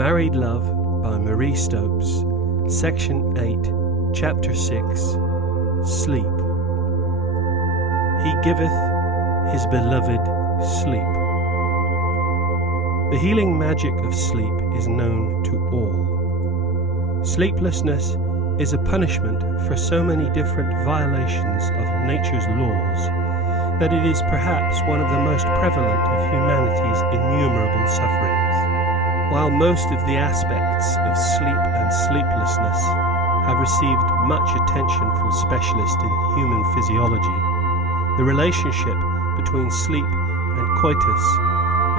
Married Love by Marie Stopes, Section 8, Chapter 6, Sleep. He giveth his beloved sleep. The healing magic of sleep is known to all. Sleeplessness is a punishment for so many different violations of nature's laws that it is perhaps one of the most prevalent of humanity's innumerable sufferings. While most of the aspects of sleep and sleeplessness have received much attention from specialists in human physiology, the relationship between sleep and coitus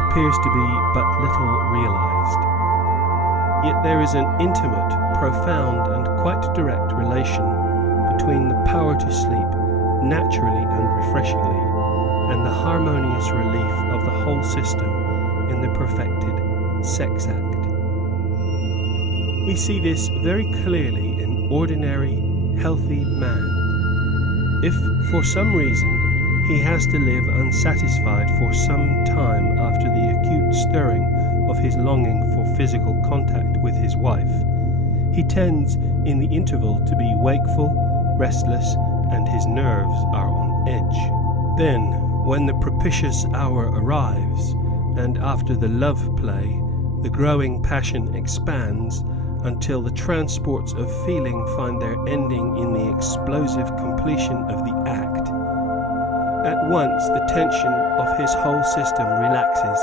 appears to be but little realized. Yet there is an intimate, profound, and quite direct relation between the power to sleep naturally and refreshingly and the harmonious relief of the whole system in the perfected sex act. We see this very clearly in ordinary, healthy man. If for some reason he has to live unsatisfied for some time after the acute stirring of his longing for physical contact with his wife, he tends in the interval to be wakeful, restless, and his nerves are on edge. Then, when the propitious hour arrives, and after the love play, the growing passion expands until the transports of feeling find their ending in the explosive completion of the act. At once the tension of his whole system relaxes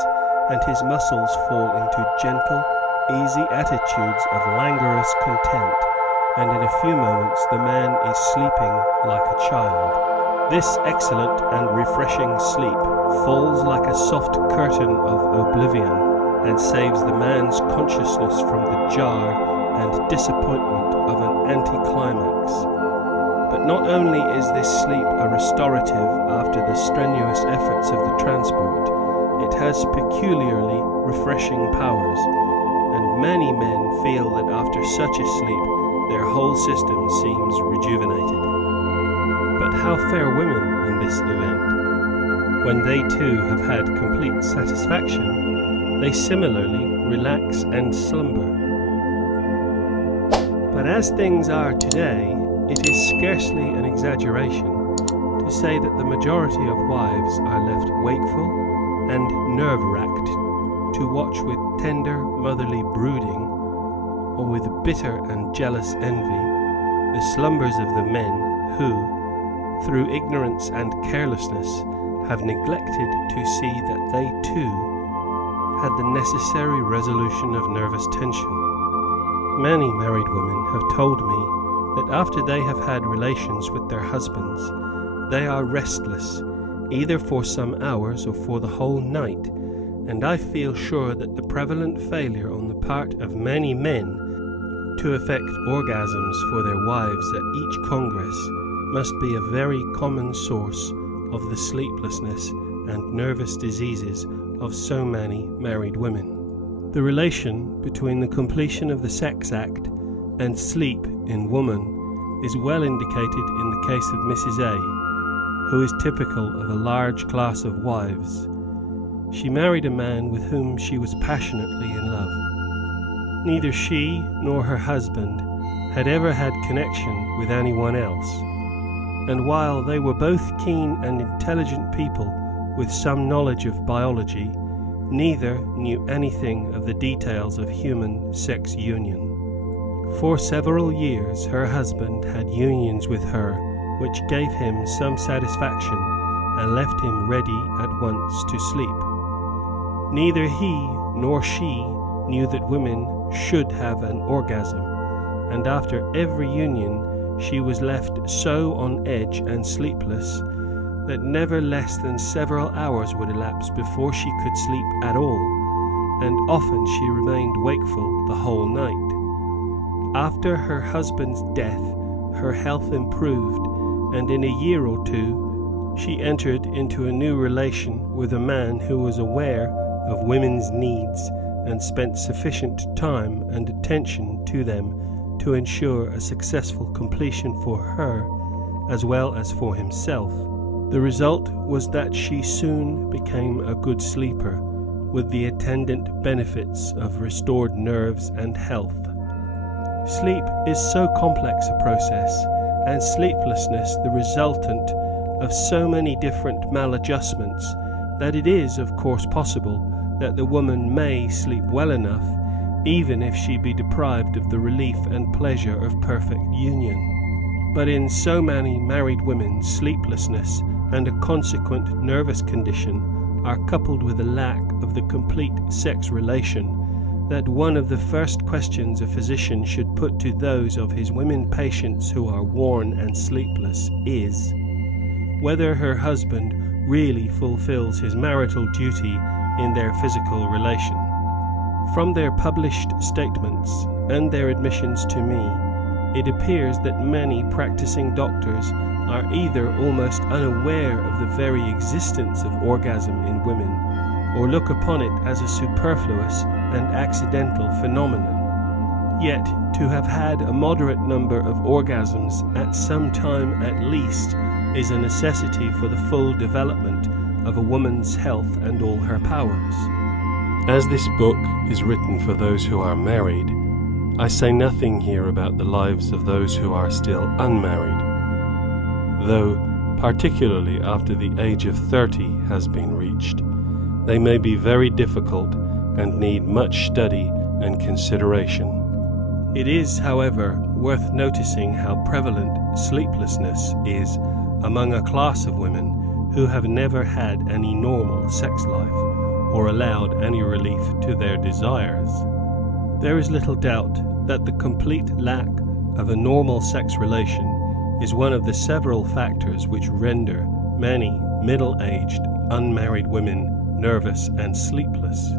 and his muscles fall into gentle, easy attitudes of languorous content, and in a few moments the man is sleeping like a child. This excellent and refreshing sleep falls like a soft curtain of oblivion and saves the man's consciousness from the jar and disappointment of an anticlimax. But not only is this sleep a restorative after the strenuous efforts of the transport, it has peculiarly refreshing powers, and many men feel that after such a sleep their whole system seems rejuvenated. But how fare women in this event? When they too have had complete satisfaction, they similarly relax and slumber. But as things are today, it is scarcely an exaggeration to say that the majority of wives are left wakeful and nerve-racked to watch with tender motherly brooding, or with bitter and jealous envy, the slumbers of the men who, through ignorance and carelessness, have neglected to see that they too had the necessary resolution of nervous tension. Many married women have told me that after they have had relations with their husbands, they are restless, either for some hours or for the whole night, and I feel sure that the prevalent failure on the part of many men to effect orgasms for their wives at each congress must be a very common source of the sleeplessness and nervous diseases of so many married women. The relation between the completion of the sex act and sleep in woman is well indicated in the case of Mrs. A, who is typical of a large class of wives. She married a man with whom she was passionately in love. Neither she nor her husband had ever had connection with anyone else, and while they were both keen and intelligent people with some knowledge of biology, neither knew anything of the details of human sex union. For several years her husband had unions with her which gave him some satisfaction and left him ready at once to sleep. Neither he nor she knew that women should have an orgasm, and after every union she was left so on edge and sleepless that never less than several hours would elapse before she could sleep at all, and often she remained wakeful the whole night. After her husband's death, her health improved, and in a year or two she entered into a new relation with a man who was aware of women's needs and spent sufficient time and attention to them to ensure a successful completion for her as well as for himself. The result was that she soon became a good sleeper, with the attendant benefits of restored nerves and health. Sleep is so complex a process, and sleeplessness the resultant of so many different maladjustments, that it is, of course, possible that the woman may sleep well enough, even if she be deprived of the relief and pleasure of perfect union. But in so many married women, sleeplessness and a consequent nervous condition are coupled with a lack of the complete sex relation, that one of the first questions a physician should put to those of his women patients who are worn and sleepless is whether her husband really fulfills his marital duty in their physical relation. From their published statements and their admissions to me, it appears that many practicing doctors are either almost unaware of the very existence of orgasm in women, or look upon it as a superfluous and accidental phenomenon. Yet, to have had a moderate number of orgasms at some time at least is a necessity for the full development of a woman's health and all her powers. As this book is written for those who are married, I say nothing here about the lives of those who are still unmarried, though, particularly after the age of 30 has been reached, they may be very difficult and need much study and consideration. It is, however, worth noticing how prevalent sleeplessness is among a class of women who have never had any normal sex life or allowed any relief to their desires. There is little doubt that the complete lack of a normal sex relation is one of the several factors which render many middle-aged, unmarried women nervous and sleepless.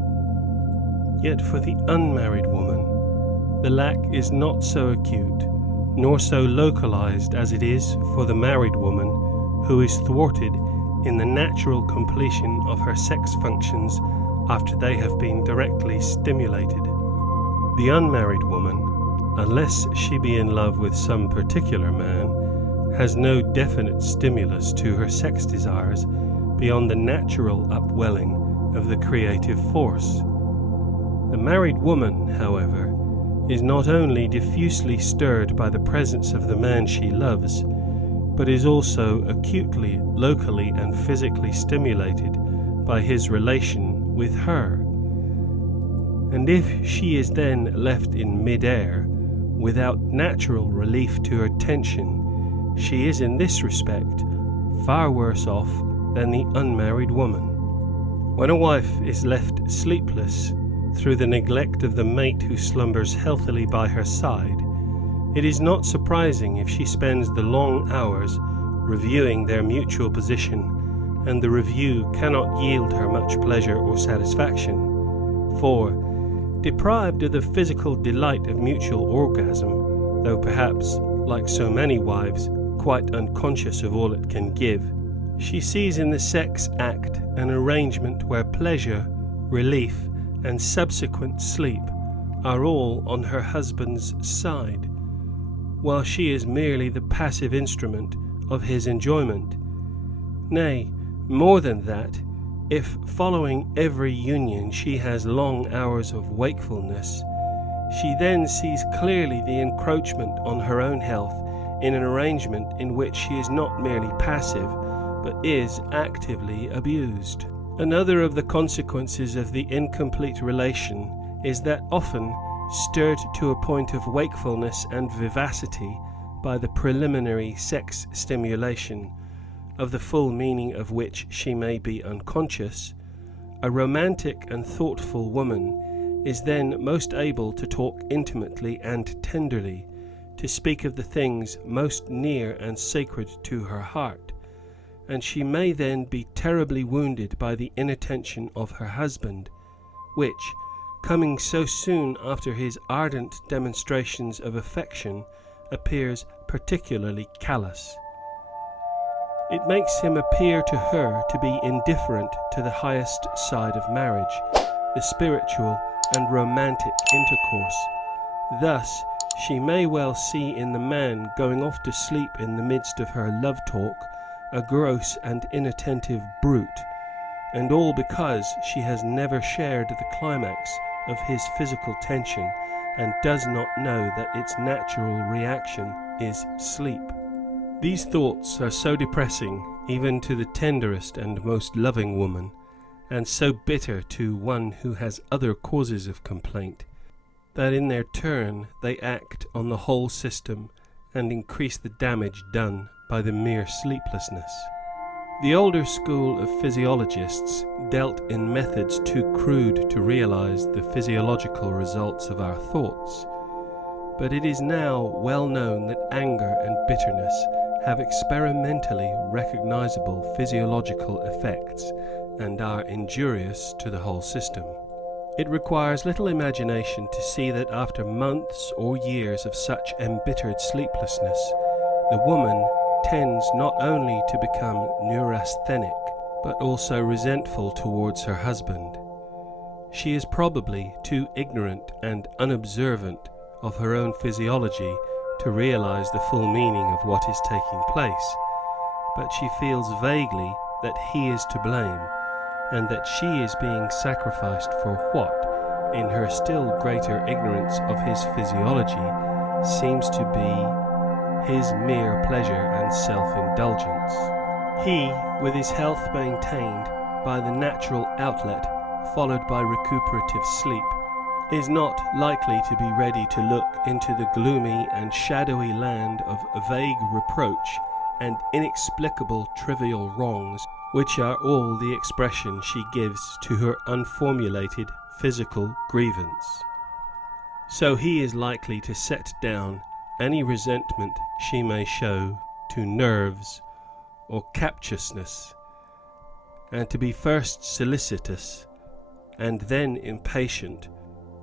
Yet for the unmarried woman, the lack is not so acute, nor so localized as it is for the married woman, who is thwarted in the natural completion of her sex functions after they have been directly stimulated. The unmarried woman, unless she be in love with some particular man, has no definite stimulus to her sex desires beyond the natural upwelling of the creative force. The married woman, however, is not only diffusely stirred by the presence of the man she loves, but is also acutely, locally, and physically stimulated by his relation with her. And if she is then left in mid-air, without natural relief to her tension, she is in this respect far worse off than the unmarried woman. When a wife is left sleepless through the neglect of the mate who slumbers healthily by her side, it is not surprising if she spends the long hours reviewing their mutual position, and the review cannot yield her much pleasure or satisfaction, for, deprived of the physical delight of mutual orgasm, though perhaps, like so many wives, quite unconscious of all it can give, she sees in the sex act an arrangement where pleasure, relief, and subsequent sleep are all on her husband's side, while she is merely the passive instrument of his enjoyment. Nay, more than that, if following every union she has long hours of wakefulness, she then sees clearly the encroachment on her own health in an arrangement in which she is not merely passive, but is actively abused. Another of the consequences of the incomplete relation is that often, stirred to a point of wakefulness and vivacity by the preliminary sex stimulation, of the full meaning of which she may be unconscious, a romantic and thoughtful woman is then most able to talk intimately and tenderly, to speak of the things most near and sacred to her heart, and she may then be terribly wounded by the inattention of her husband, which, coming so soon after his ardent demonstrations of affection, appears particularly callous. It makes him appear to her to be indifferent to the highest side of marriage, the spiritual and romantic intercourse. Thus, she may well see in the man going off to sleep in the midst of her love talk a gross and inattentive brute, and all because she has never shared the climax of his physical tension and does not know that its natural reaction is sleep. These thoughts are so depressing even to the tenderest and most loving woman, and so bitter to one who has other causes of complaint, that in their turn they act on the whole system and increase the damage done by the mere sleeplessness. The older school of physiologists dealt in methods too crude to realize the physiological results of our thoughts, but it is now well known that anger and bitterness have experimentally recognizable physiological effects and are injurious to the whole system. It requires little imagination to see that after months or years of such embittered sleeplessness, the woman tends not only to become neurasthenic, but also resentful towards her husband. She is probably too ignorant and unobservant of her own physiology to realize the full meaning of what is taking place, but she feels vaguely that he is to blame, and that she is being sacrificed for what, in her still greater ignorance of his physiology, seems to be his mere pleasure and self-indulgence. He, with his health maintained by the natural outlet followed by recuperative sleep, is not likely to be ready to look into the gloomy and shadowy land of vague reproach and inexplicable trivial wrongs, which are all the expression she gives to her unformulated physical grievance. So he is likely to set down any resentment she may show to nerves or captiousness, and to be first solicitous and then impatient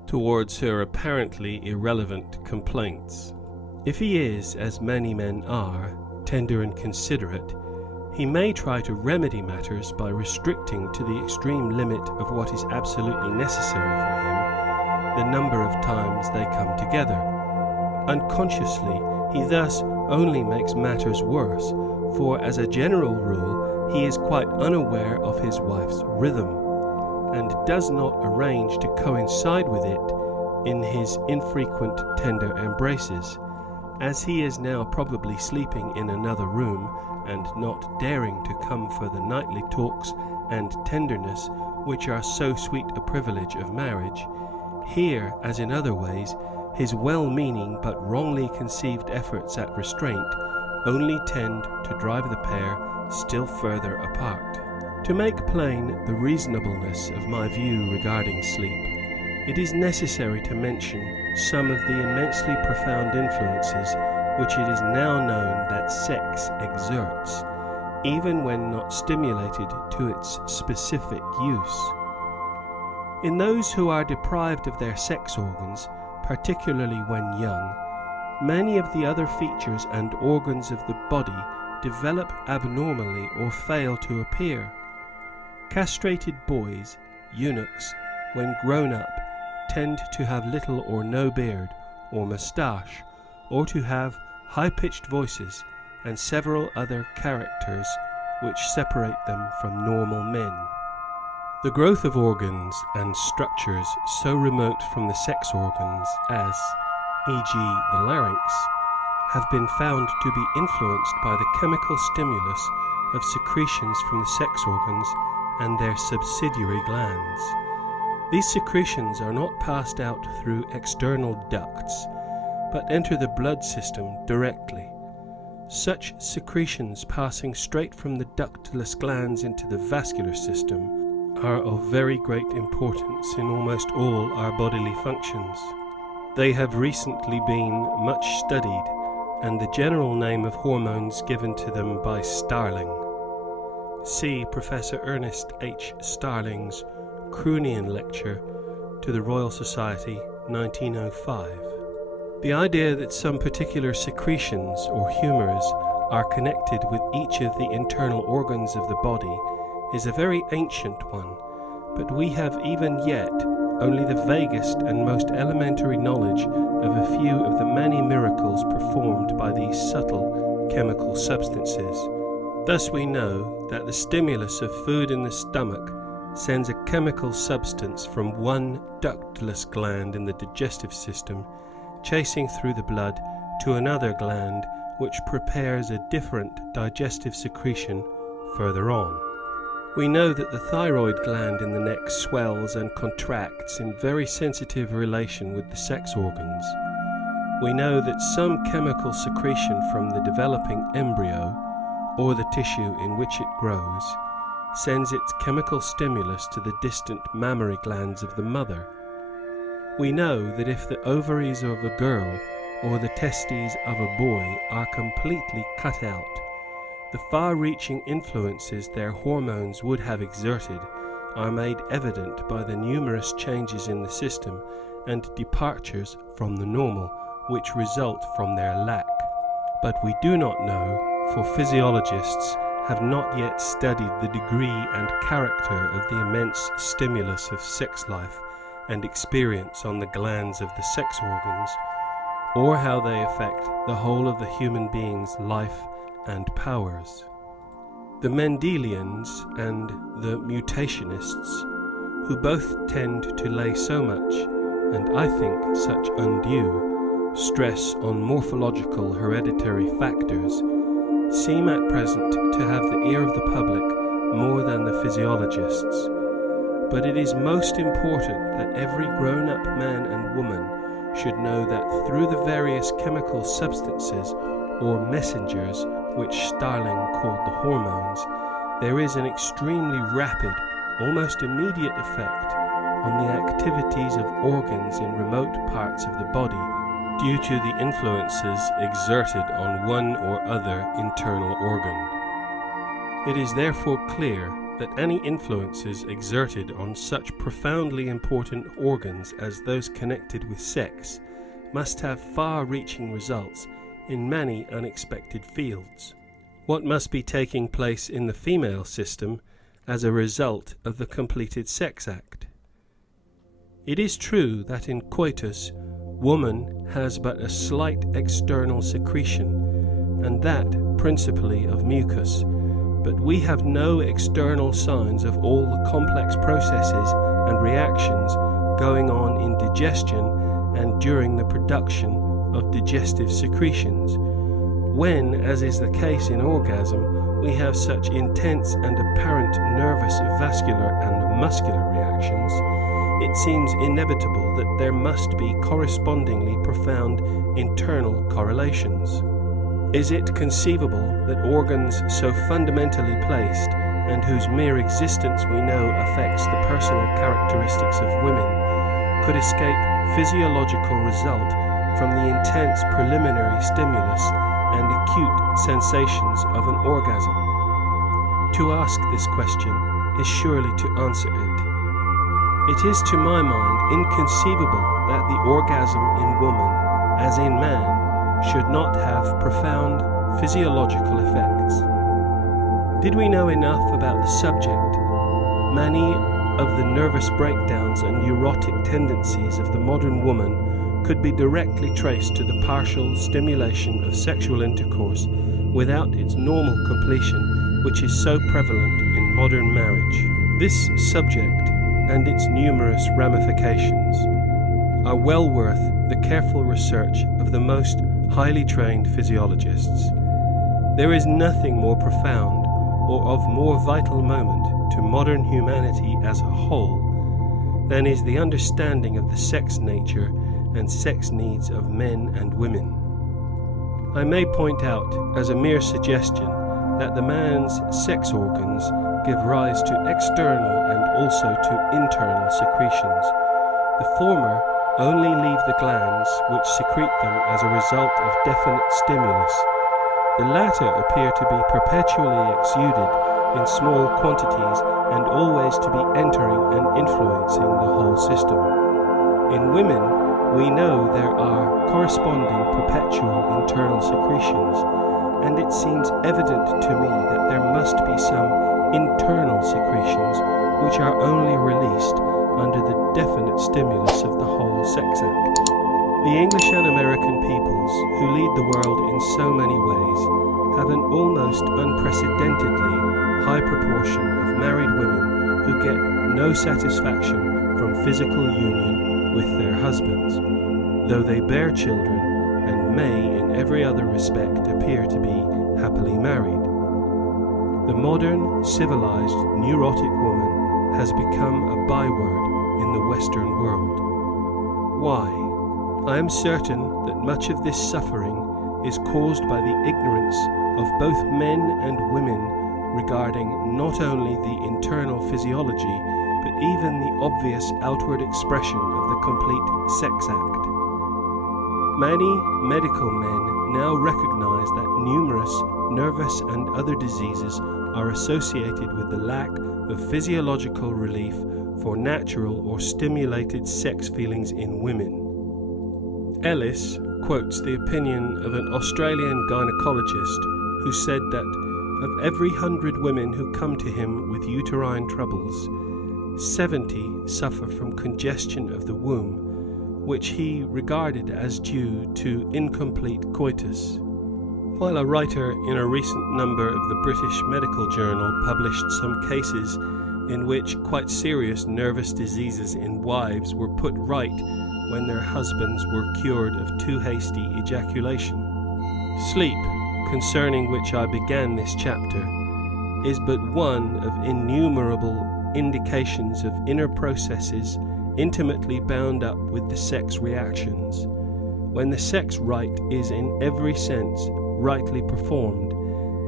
towards her apparently irrelevant complaints. If he is, as many men are, tender and considerate, he may try to remedy matters by restricting to the extreme limit of what is absolutely necessary for him the number of times they come together. Unconsciously, he thus only makes matters worse, for as a general rule he is quite unaware of his wife's rhythm, and does not arrange to coincide with it in his infrequent tender embraces, as he is now probably sleeping in another room and not daring to come for the nightly talks and tenderness which are so sweet a privilege of marriage. Here, as in other ways, his well-meaning but wrongly conceived efforts at restraint only tend to drive the pair still further apart. To make plain the reasonableness of my view regarding sleep, it is necessary to mention some of the immensely profound influences which it is now known that sex exerts, even when not stimulated to its specific use. In those who are deprived of their sex organs, particularly when young, many of the other features and organs of the body develop abnormally or fail to appear. Castrated boys, eunuchs, when grown up, tend to have little or no beard or moustache, or to have high-pitched voices and several other characters which separate them from normal men. The growth of organs and structures so remote from the sex organs as, e.g. the larynx, have been found to be influenced by the chemical stimulus of secretions from the sex organs and their subsidiary glands. These secretions are not passed out through external ducts, but enter the blood system directly. Such secretions passing straight from the ductless glands into the vascular system are of very great importance in almost all our bodily functions. They have recently been much studied, and the general name of hormones given to them by Starling. See Professor Ernest H. Starling's Croonian Lecture to the Royal Society, 1905. The idea that some particular secretions or humours are connected with each of the internal organs of the body is a very ancient one, but we have even yet only the vaguest and most elementary knowledge of a few of the many miracles performed by these subtle chemical substances. Thus we know that the stimulus of food in the stomach sends a chemical substance from one ductless gland in the digestive system, chasing through the blood to another gland which prepares a different digestive secretion further on. We know that the thyroid gland in the neck swells and contracts in very sensitive relation with the sex organs. We know that some chemical secretion from the developing embryo, or the tissue in which it grows, sends its chemical stimulus to the distant mammary glands of the mother. We know that if the ovaries of a girl or the testes of a boy are completely cut out, the far-reaching influences their hormones would have exerted are made evident by the numerous changes in the system and departures from the normal which result from their lack. But we do not know, for physiologists have not yet studied the degree and character of the immense stimulus of sex life and experience on the glands of the sex organs, or how they affect the whole of the human being's life and powers. The Mendelians and the mutationists, who both tend to lay so much, and I think such undue, stress on morphological hereditary factors, seem at present to have the ear of the public more than the physiologists. But it is most important that every grown-up man and woman should know that through the various chemical substances or messengers which Starling called the hormones, there is an extremely rapid, almost immediate effect on the activities of organs in remote parts of the body due to the influences exerted on one or other internal organ. It is therefore clear that any influences exerted on such profoundly important organs as those connected with sex must have far-reaching results in many unexpected fields. What must be taking place in the female system as a result of the completed sex act? It is true that in coitus, woman has but a slight external secretion, and that principally of mucus, but we have no external signs of all the complex processes and reactions going on in digestion and during the production of digestive secretions. When, as is the case in orgasm, we have such intense and apparent nervous, vascular and muscular reactions, it seems inevitable that there must be correspondingly profound internal correlations. Is it conceivable that organs so fundamentally placed, and whose mere existence we know affects the personal characteristics of women, could escape physiological result from the intense preliminary stimulus and acute sensations of an orgasm? To ask this question is surely to answer it. It is to my mind inconceivable that the orgasm in woman, as in man, should not have profound physiological effects. Did we know enough about the subject, many of the nervous breakdowns and neurotic tendencies of the modern woman could be directly traced to the partial stimulation of sexual intercourse without its normal completion, which is so prevalent in modern marriage. This subject and its numerous ramifications are well worth the careful research of the most highly trained physiologists. There is nothing more profound or of more vital moment to modern humanity as a whole than is the understanding of the sex nature and sex needs of men and women. I may point out as a mere suggestion that the man's sex organs give rise to external and also to internal secretions. The former only leave the glands which secrete them as a result of definite stimulus. The latter appear to be perpetually exuded in small quantities and always to be entering and influencing the whole system. In women, we know there are corresponding perpetual internal secretions, and it seems evident to me that there must be some internal secretions which are only released under the definite stimulus of the whole sex act. The English and American peoples, who lead the world in so many ways, have an almost unprecedentedly high proportion of married women who get no satisfaction from physical union with their husbands, though they bear children and may in every other respect appear to be happily married. The modern, civilized, neurotic woman has become a byword in the Western world. Why? I am certain that much of this suffering is caused by the ignorance of both men and women regarding not only the internal physiology, but even the obvious outward expression of the complete sex act. Many medical men now recognize that numerous nervous and other diseases are associated with the lack of physiological relief for natural or stimulated sex feelings in women. Ellis quotes the opinion of an Australian gynecologist who said that of every 100 women who come to him with uterine troubles, 70 suffer from congestion of the womb, which he regarded as due to incomplete coitus. While a writer in a recent number of the British Medical Journal published some cases in which quite serious nervous diseases in wives were put right when their husbands were cured of too hasty ejaculation. Sleep, concerning which I began this chapter, is but one of innumerable indications of inner processes intimately bound up with the sex reactions. When the sex rite is in every sense rightly performed,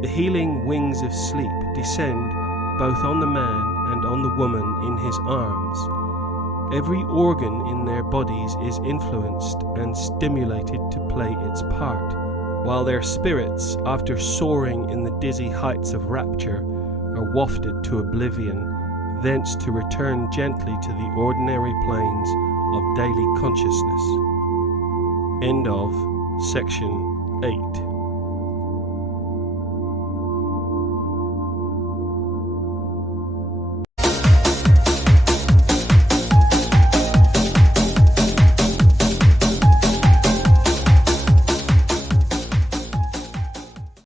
the healing wings of sleep descend both on the man and on the woman in his arms. Every organ in their bodies is influenced and stimulated to play its part, while their spirits, after soaring in the dizzy heights of rapture, are wafted to oblivion, thence to return gently to the ordinary planes of daily consciousness. End of section 8.